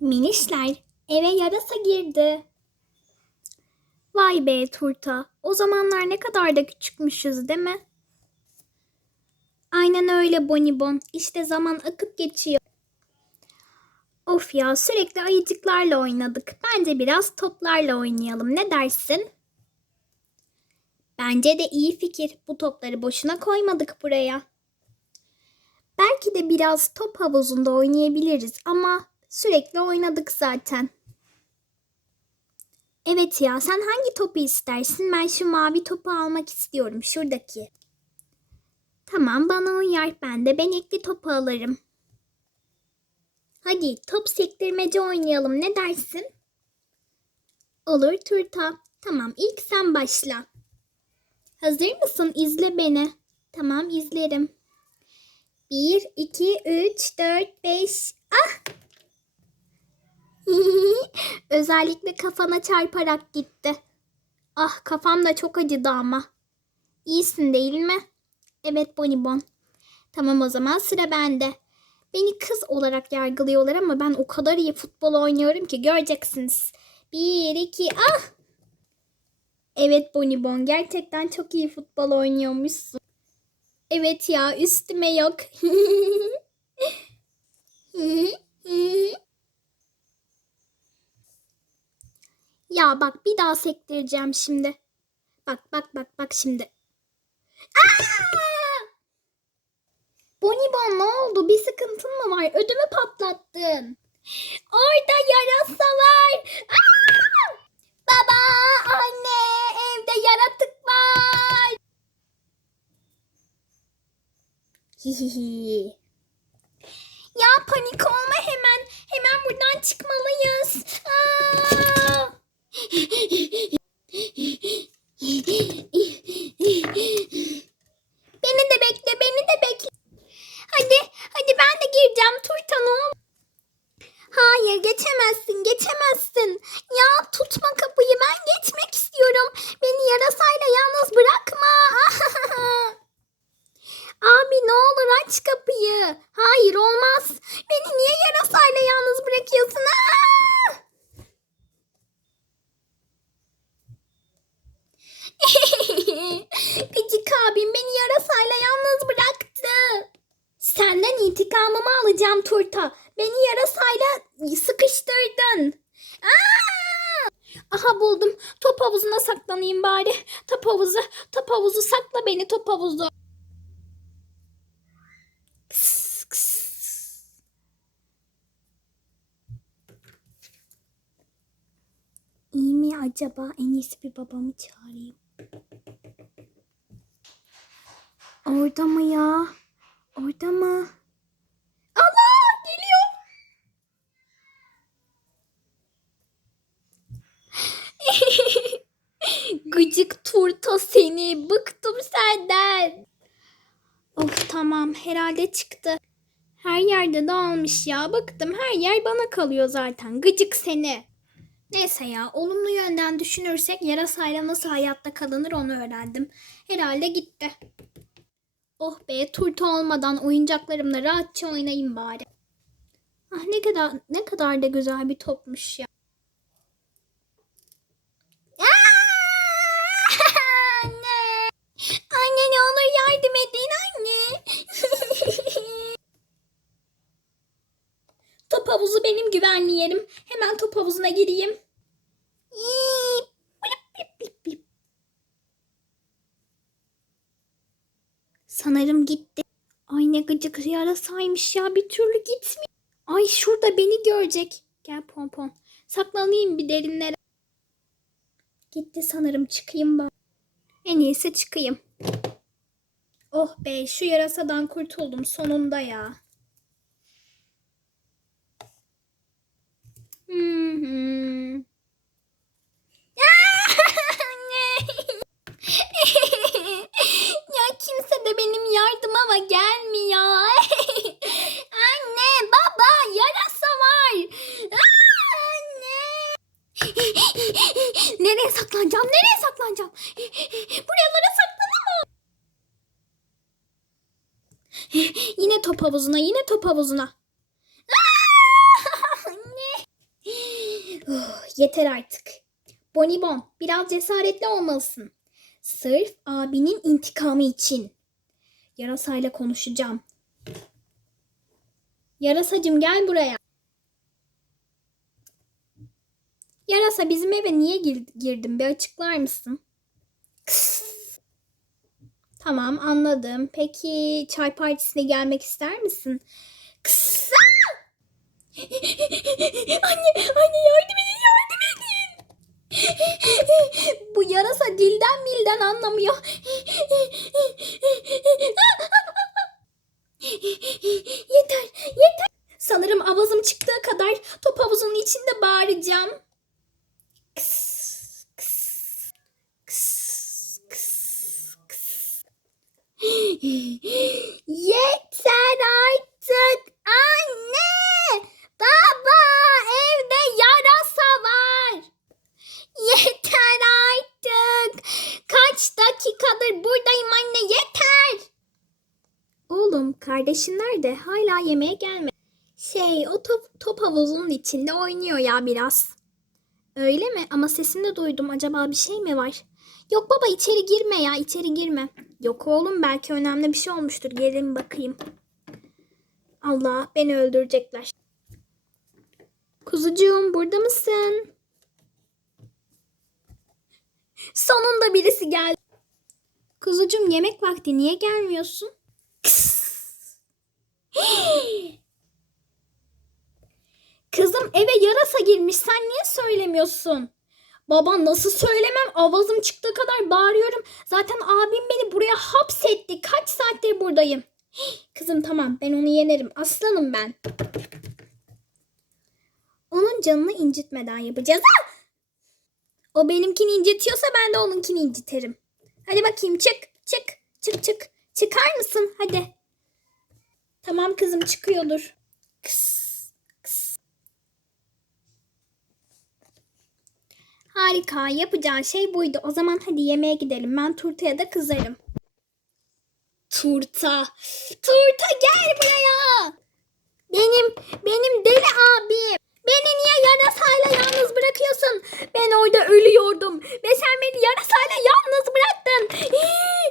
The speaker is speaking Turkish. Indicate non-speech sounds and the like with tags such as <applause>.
Minişler eve yarasa girdi. Vay be turta. O zamanlar ne kadar da küçükmüşüz değil mi? Aynen öyle Bonibon. İşte zaman akıp geçiyor. Of ya sürekli ayıcıklarla oynadık. Bence biraz toplarla oynayalım. Ne dersin? Bence de iyi fikir. Bu topları boşuna koymadık buraya. Belki de biraz top havuzunda oynayabiliriz ama sürekli oynadık zaten. Evet ya sen hangi topu istersin? Ben şu mavi topu almak istiyorum şuradaki. Tamam bana uyar ben de benekli topu alırım. Hadi top sektirmece oynayalım ne dersin? Olur Turta. Tamam ilk sen başla. Hazır mısın? İzle beni. Tamam izlerim. 1, 2, 3, 4, 5. Ah! <laughs> Özellikle kafana çarparak gitti. Ah kafam da çok acıdı ama. İyisin değil mi? Evet Bonibon. Tamam o zaman sıra bende. Beni kız olarak yargılıyorlar ama ben o kadar iyi futbol oynuyorum ki göreceksiniz. Bir, iki, ah! Evet Bonibon gerçekten çok iyi futbol oynuyormuşsun. Evet ya üstüme yok. <laughs> ya bak bir daha sektireceğim şimdi. Bak bak bak bak şimdi. Aa! Bonibon ne oldu? Bir sıkıntın mı var? Ödümü patlattın. Orada yarasa var. Aa! Baba, anne, evde yaratık var. Hihihi. Ya panik olma hemen. Hemen buradan çıkmalıyız. Aa! Beni de bekle, beni de bekle. Hadi, hadi ben de gireceğim. Turta ne olur. Hayır, geçemezsin, geçemezsin. Ya tutma kapıyı, ben geçmek istiyorum. Beni yarasayla yalnız bırakma. <laughs> Abi ne olur aç kapıyı. Hayır olmaz. Beni niye yarasayla yalnız bırakıyorsun? Aa! <laughs> Gıcık abim beni yarasayla yalnız bıraktı. Senden intikamımı alacağım Turta. Beni yarasayla sıkıştırdın. Aa! Aha buldum. Top havuzuna saklanayım bari. Top havuzu, top havuzu sakla beni top havuzu. İyi mi acaba? En iyisi bir babamı çağırayım. Orada mı ya? Orada mı? Allah geliyor. <laughs> Gıcık turta seni. Bıktım senden. Of tamam herhalde çıktı. Her yerde dağılmış ya. Bıktım her yer bana kalıyor zaten. Gıcık seni. Neyse ya olumlu yönden düşünürsek yarasayla nasıl hayatta kalınır onu öğrendim. Herhalde gitti. Oh be turta olmadan oyuncaklarımla rahatça oynayayım bari. Ah ne kadar ne kadar da güzel bir topmuş ya. <laughs> Anne. Anne ne olur yardım edin anne. <laughs> top havuzu benim güvenli yerim. Hemen top havuzuna gireyim. Sanırım gitti. Ay ne gıcık yarasaymış ya bir türlü gitmiyor. Ay şurada beni görecek. Gel pompon. Saklanayım bir derinlere. Gitti sanırım çıkayım ben. En iyisi çıkayım. Oh be şu yarasadan kurtuldum sonunda ya. Hı hı. Anne. ya kimse de benim yardımıma gelmiyor. Anne, baba, yarasa var. Aa, Anne. Nereye saklanacağım? Nereye saklanacağım? Buralara saklanamam. yine top havuzuna, yine top havuzuna. Aa, Anne. yeter artık. Bonibon biraz cesaretli olmalısın. Sırf abinin intikamı için. Yarasayla konuşacağım. Yarasacım gel buraya. Yarasa bizim eve niye gir- girdin? Bir açıklar mısın? Tamam anladım. Peki çay partisine gelmek ister misin? Kısa! anne, anne yardım edin, yardım edin. Bu yarasa dilden milden anlamıyor. yeter, yeter. Sanırım avazım çıktığı kadar top havuzunun içinde bağıracağım. Kıs, kıs, kıs, kıs, kıs. Yeter artık anne. Baba evde yarasa var. Yeter artık. Kaç dakikadır buradayım anne yeter. Oğlum kardeşin nerede? Hala yemeğe gelme. Şey o top, top havuzunun içinde oynuyor ya biraz. Öyle mi? Ama sesini de duydum. Acaba bir şey mi var? Yok baba içeri girme ya içeri girme. Yok oğlum belki önemli bir şey olmuştur. Gelin bakayım. Allah beni öldürecekler. Kuzucuğum burada mısın? Sonunda birisi geldi. Kuzucuğum yemek vakti niye gelmiyorsun? Eve yarasa girmiş sen niye söylemiyorsun? Baba nasıl söylemem avazım çıktığı kadar bağırıyorum. Zaten abim beni buraya hapsetti. Kaç saattir buradayım. Kızım tamam ben onu yenerim. Aslanım ben. Onun canını incitmeden yapacağız. Ah! O benimkini incitiyorsa ben de onunkini inciterim. Hadi bakayım çık çık çık çık. Çıkar mısın hadi. Tamam kızım çıkıyordur. Harika yapacağın şey buydu. O zaman hadi yemeğe gidelim. Ben turtaya da kızarım. Turta. Turta gel buraya. Benim benim deli abim. Beni niye yarasayla yalnız bırakıyorsun? Ben orada ölüyordum ve sen beni yarasayla yalnız bıraktın.